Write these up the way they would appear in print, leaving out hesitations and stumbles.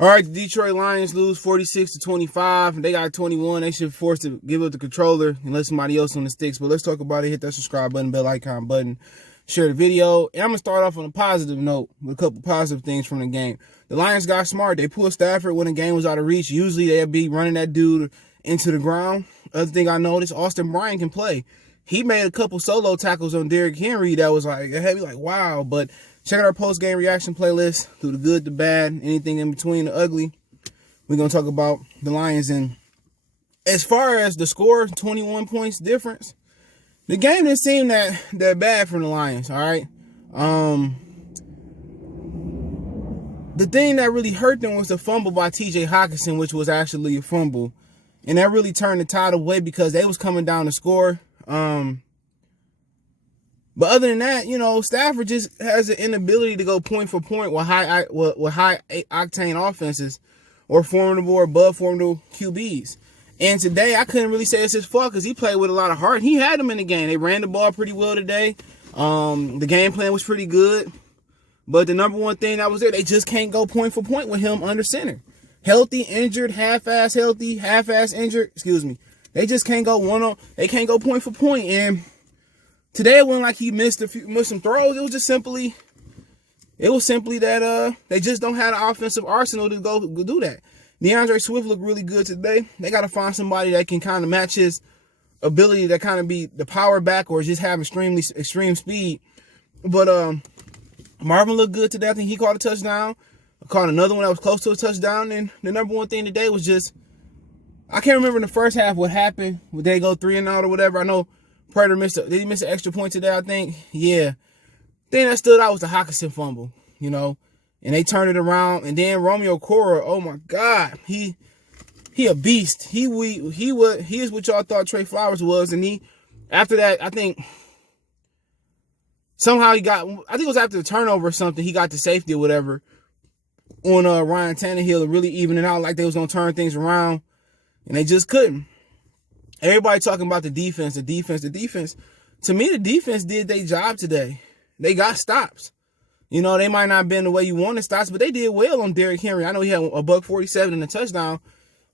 All right, the Detroit Lions lose 46-25. They got 21. They should force to give up the controller and let somebody else on the sticks. But let's talk about it. Hit that subscribe button, bell icon button, share the video. And I'm going to start off on a positive note with a couple positive things from the game. The Lions got smart. They pulled Stafford when the game was out of reach. Usually they'd be running that dude into the ground. Other thing I noticed, Austin Bryant can play. He made a couple solo tackles on Derrick Henry that was like, it had me like, wow. But check out our post-game reaction playlist through the good, the bad, anything in between, the ugly. We're going to talk about the Lions. And as far as the score, 21 points difference, the game didn't seem that bad from the Lions, all right? The thing that really hurt them was the fumble by T.J. Hockenson, which was actually a fumble. And that really turned the tide away because they was coming down to score. But other than that, you know, Stafford just has an inability to go point for point with high octane offenses or formidable or above formidable QBs. And today, I couldn't really say it's his fault because he played with a lot of heart. He had them in the game. They ran the ball pretty well today. The game plan was pretty good. But the number one thing that was there, they just can't go point for point with him under center. Healthy, injured, half-ass healthy, half-ass injured. Excuse me. They just can't go they can't go point for point. And today it wasn't like he missed some throws. It was simply that they just don't have an offensive arsenal to go do that. DeAndre Swift looked really good today. They got to find somebody that can kind of match his ability to kind of be the power back or just have extreme speed. But Marvin looked good today. I think he caught a touchdown. I caught another one that was close to a touchdown. And the number one thing today was just, I can't remember in the first half what happened. Would they go 3-0 or whatever? I know Predator did he miss an extra point today, I think? Yeah. Thing that stood out was the Hockenson fumble, you know. And they turned it around. And then Romeo Cora, oh my God. He a beast. He is what y'all thought Trey Flowers was. And after that, I think somehow it was after the turnover or something, he got the safety or whatever on Ryan Tannehill and really even it out like they was going to turn things around. And they just couldn't. Everybody talking about the defense. To me, the defense did their job today. They got stops. You know, they might not have been the way you wanted stops, but they did well on Derrick Henry. I know he had a $147 and a touchdown,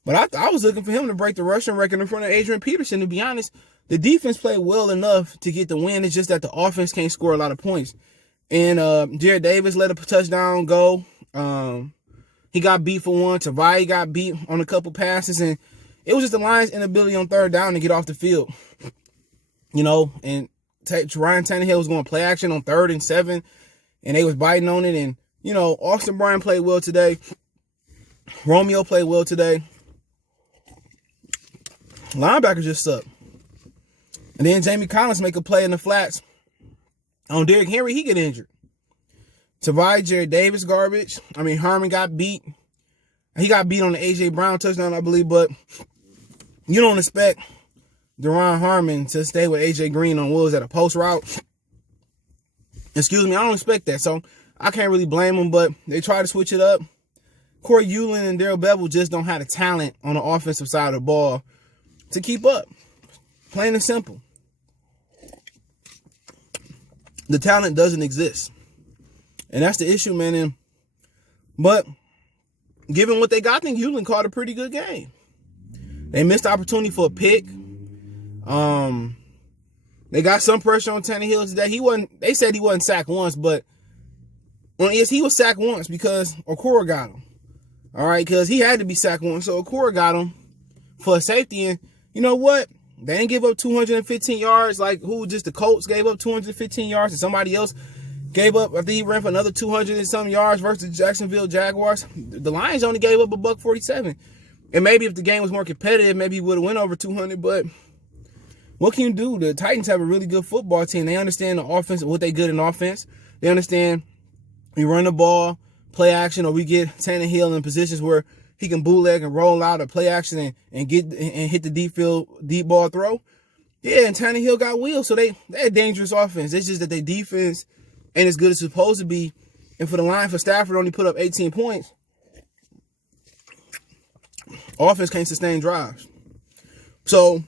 but I was looking for him to break the rushing record in front of Adrian Peterson, to be honest. The defense played well enough to get the win. It's just that the offense can't score a lot of points. And Jared Davis let a touchdown go. He got beat for one. Tavai got beat on a couple passes, and it was just the Lions' inability on third down to get off the field. You know, and Ryan Tannehill was going to play action on 3rd and 7, and they was biting on it. And, you know, Austin Bryant played well today. Romeo played well today. Linebackers just suck. And then Jamie Collins make a play in the flats. On Derrick Henry, he get injured. Tavai, Jared Davis, garbage. I mean, Harmon got beat. He got beat on the A.J. Brown touchdown, I believe, but you don't expect Deron Harmon to stay with A.J. Green on Wolves at a post route. Excuse me, I don't expect that, so I can't really blame them, but they try to switch it up. Corey Ulan and Darrell Bevel just don't have the talent on the offensive side of the ball to keep up. Plain and simple. The talent doesn't exist. And that's the issue, man. But given what they got, I think Ulan caught a pretty good game. They missed the opportunity for a pick. They got some pressure on Tannehill today. They said he wasn't sacked once, but he was sacked once because Okoro got him. All right, because he had to be sacked once. So Okoro got him for a safety. And you know what? They didn't give up 215 yards like the Colts gave up 215 yards and somebody else gave up. I think he ran for another 200 and some yards versus the Jacksonville Jaguars. The Lions only gave up a $147. And maybe if the game was more competitive, maybe he would have went over 200. But what can you do? The Titans have a really good football team. They understand the offense, what they good in offense. They understand we run the ball, play action, or we get Tannehill in positions where he can bootleg and roll out or play action and hit the deep ball throw. Yeah, and Tannehill got wheels, so they're a dangerous offense. It's just that their defense ain't as good as it's supposed to be. And for the line for Stafford only put up 18 points. Offense can't sustain drives. So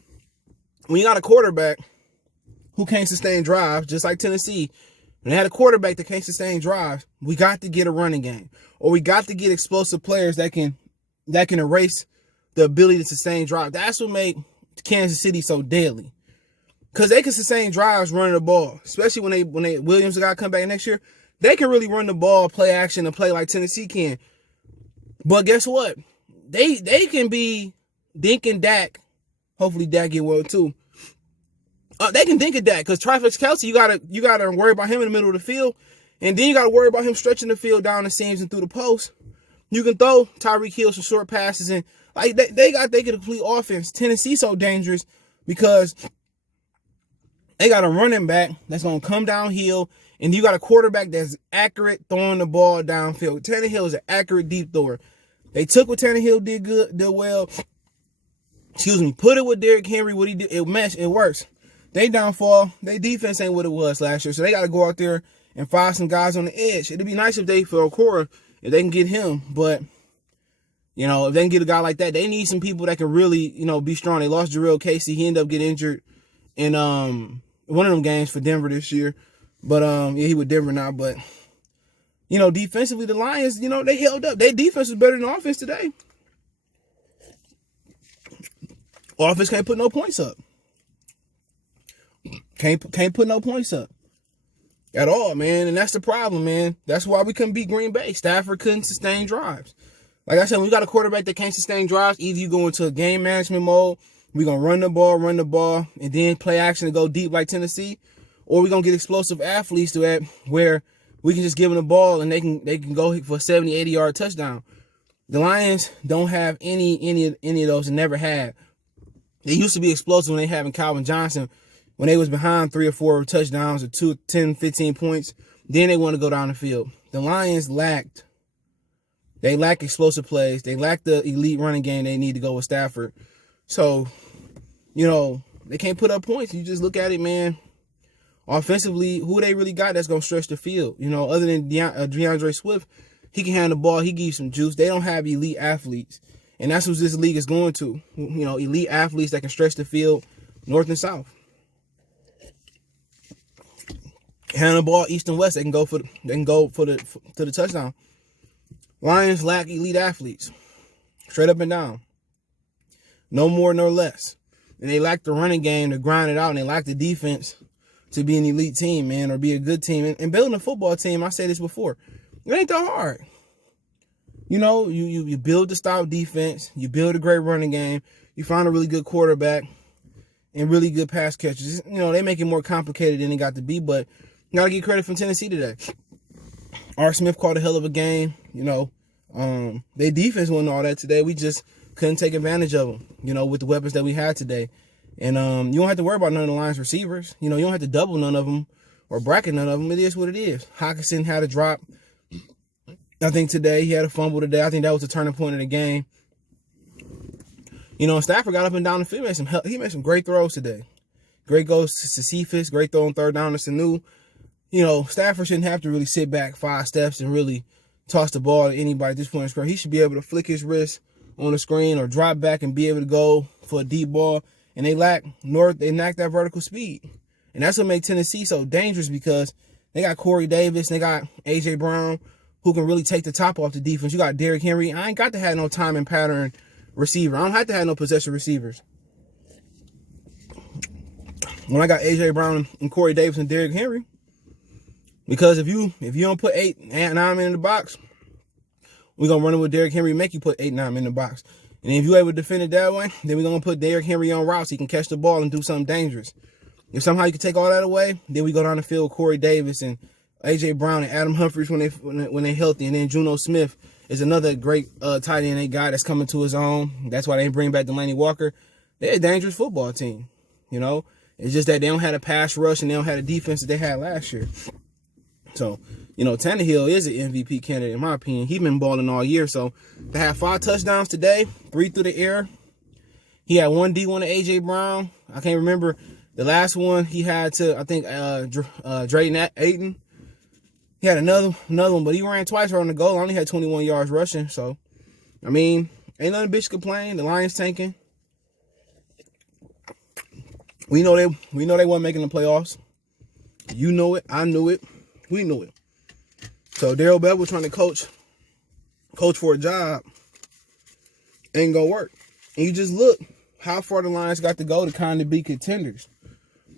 when you got a quarterback who can't sustain drives, just like Tennessee, When they had a quarterback that can't sustain drives, we got to get a running game, or we got to get explosive players that can erase the ability to sustain drives. That's what made Kansas City so deadly, because they can sustain drives running the ball, especially when they Williams got to come back next year. They can really run the ball, play action, and play like Tennessee can. But guess what? They can be Dink and Dak. Hopefully Dak get well too. They can Dink and Dak, because Travis Kelce, you gotta worry about him in the middle of the field, and then you gotta worry about him stretching the field down the seams and through the post. You can throw Tyreek Hill some short passes, and like they get a complete offense. Tennessee so dangerous because they got a running back that's gonna come downhill, and you got a quarterback that's accurate throwing the ball downfield. Tannehill is an accurate deep thrower. They took what Tannehill did well. Put it with Derrick Henry. What he did, it meshed. It works. They downfall. Their defense ain't what it was last year, so they got to go out there and find some guys on the edge. It'd be nice if they, for Okora, if they can get him, but if they can get a guy like that, they need some people that can really, be strong. They lost Jarrell Casey. He ended up getting injured in one of them games for Denver this year, but he with Denver now. But defensively, the Lions, they held up. Their defense was better than offense today. Offense can't put no points up. Can't put no points up at all, man. And that's the problem, man. That's why we couldn't beat Green Bay. Stafford couldn't sustain drives. Like I said, when we got a quarterback that can't sustain drives, either you go into a game management mode, we're going to run the ball, and then play action and go deep like Tennessee, or we're going to get explosive athletes to that where we can just give them the ball and they can go for a 70, 80-yard touchdown. The Lions don't have any of those, and never had. They used to be explosive when they having Calvin Johnson, when they was behind 3 or 4 touchdowns or 10, 15 points. Then they want to go down the field. The Lions lack explosive plays. They lack the elite running game they need to go with Stafford. So, they can't put up points. You just look at it, man. Offensively, who they really got that's going to stretch the field? Other than DeAndre Swift, he can handle the ball. He gives some juice. They don't have elite athletes. And that's what this league is going to. Elite athletes that can stretch the field north and south. Handle the ball east and west. They can go for the touchdown. Lions lack elite athletes. Straight up and down. No more, no less. And they lack the running game to grind it out, and they lack the defense to be an elite team, man, or be a good team. And building a football team, I said this before, it ain't that hard. You build the style defense, you build a great running game, you find a really good quarterback, and really good pass catchers. They make it more complicated than it got to be, but you got to get credit from Tennessee today. R. Smith called a hell of a game. Their defense wasn't all that today. We just couldn't take advantage of them, with the weapons that we had today. And you don't have to worry about none of the Lions receivers. You don't have to double none of them or bracket none of them. It is what it is. Hockenson had a drop, I think, today. He had a fumble today. I think that was the turning point of the game. Stafford got up and down the field. He made some great throws today. Great goes to Cephas. Great throw on third down to Sanu. Stafford shouldn't have to really sit back 5 steps and really toss the ball to anybody at this point in his career. He should be able to flick his wrist on the screen or drop back and be able to go for a deep ball. And they lack that vertical speed. And that's what makes Tennessee so dangerous, because they got Corey Davis and they got A.J. Brown, who can really take the top off the defense. You got Derrick Henry. I ain't got to have no time and pattern receiver. I don't have to have no possession receivers. When I got A.J. Brown and Corey Davis and Derrick Henry, because if you don't put 8, 9 men in the box, we're going to run it with Derrick Henry and make you put 8, 9 men in the box. And if you're able to defend it that way, then we're going to put Derrick Henry on routes. He can catch the ball and do something dangerous. If somehow you can take all that away, then we go down the field with Corey Davis and A.J. Brown and Adam Humphries when they're healthy. And then Juno Smith is another great tight end guy that's coming to his own. That's why they bring back Delaney Walker. They're a dangerous football team. It's just that they don't have a pass rush and they don't have the defense that they had last year. So, Tannehill is an MVP candidate, in my opinion. He's been balling all year. So, to have 5 touchdowns today, 3 through the air. He had 1 D1 to A.J. Brown. I can't remember the last one he had to, I think, Drayton Ayton. He had another one, but he ran twice right on the goal. Only had 21 yards rushing. So, ain't nothing bitch complain. The Lions tanking. We know they weren't making the playoffs. You know it. I knew it. We knew it. So Daryl Bell was trying to coach for a job. Ain't gonna work. And you just look how far the Lions got to go to kind of be contenders.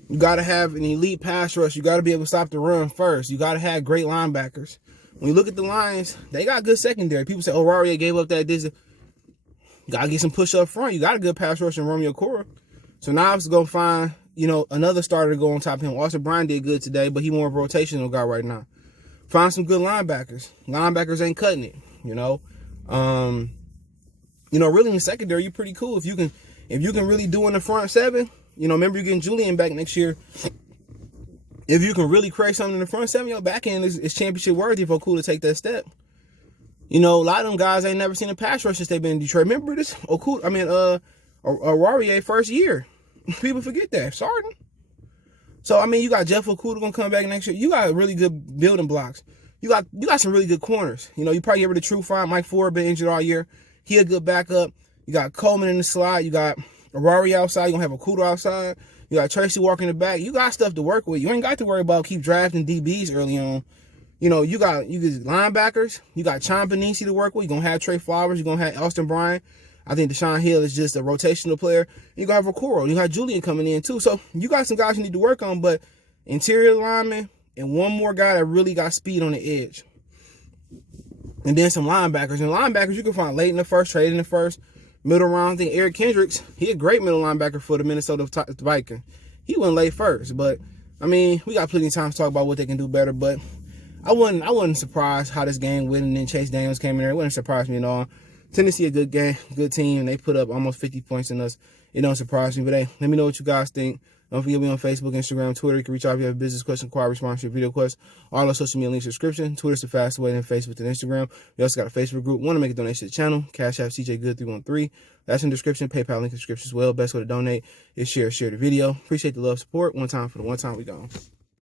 You got to have an elite pass rush. You got to be able to stop the run first. You got to have great linebackers. When you look at the Lions, they got good secondary. People say, oh, Raria gave up that distance. You got to get some push up front. You got a good pass rush in Romeo Cora. So now I was going to find, another starter to go on top of him. Austin Bryant did good today, but he more of a rotational guy right now. Find some good linebackers. Linebackers ain't cutting it, really in the secondary, you're pretty cool. If you can really do in the front seven, remember you're getting Julian back next year. If you can really create something in the front seven, your back end is championship worthy for Okudah to take that step. A lot of them guys ain't never seen a pass rush since they've been in Detroit. Remember this? Raria first year. People forget that. Sartin. So, you got Jeff Okudah gonna come back next year. You got really good building blocks. You got some really good corners. You probably get rid of True Fine. Mike Ford been injured all year. He a good backup. You got Coleman in the slot. You got Raria outside. You're going to have Okudah outside. You got Tracy Walker in the back. You got stuff to work with. You ain't got to worry about keep drafting DBs early on. You got linebackers. You got Chon Benisi to work with. You're going to have Trey Flowers. You're going to have Austin Bryant. I think Deshaun Hill is just a rotational player. You're going to have Okoro. You got Julian coming in too. So you got some guys you need to work on, but interior lineman and one more guy that really got speed on the edge. And then some linebackers. And linebackers you can find late in the first, trade in the first, middle round. I think Eric Kendricks, he a great middle linebacker for the Minnesota Vikings. He went late first. But, we got plenty of time to talk about what they can do better. But I wasn't surprised how this game went, and then Chase Daniels came in there. It wouldn't surprise me at all. Tennessee a good game, good team. They put up almost 50 points in us. It don't surprise me. But, hey, let me know what you guys think. Don't forget me on Facebook, Instagram, Twitter. You can reach out if you have a business question, inquiry, sponsorship, video quest. All our social media links description. Twitter's the fastest way than Facebook and Instagram. We also got a Facebook group. Want to make a donation to the channel? Cash App CJ Good 313. That's in the description. PayPal link in the description as well. Best way to donate is share the video. Appreciate the love, support. One time for the one time we gone.